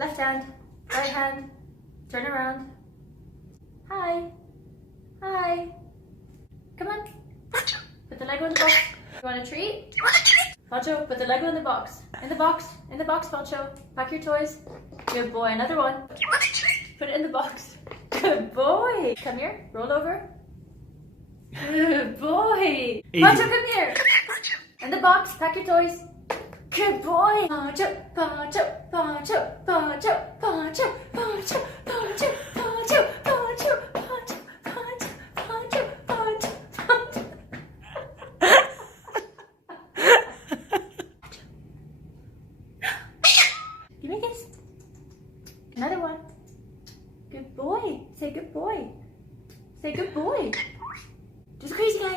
Left hand, right hand, turn around. Hi, hi. Come on. Put the Lego in the box. You want a treat? Pancho, put the Lego in the box. In the box, Pancho. Pack your toys. Good boy, another one. Put it in the box. Good boy. Come here, roll over. Good boy. Pancho, come here. In the box, pack your toys. Good boy. Pancho, Pancho, Pancho, Pancho, Pancho, Pancho, Pancho, Pancho, Pancho, Pancho, Pancho, Pancho, Pancho, Pancho. Give me a kiss. Another one. Good boy. Say good boy. Say good boy. Just crazy guy.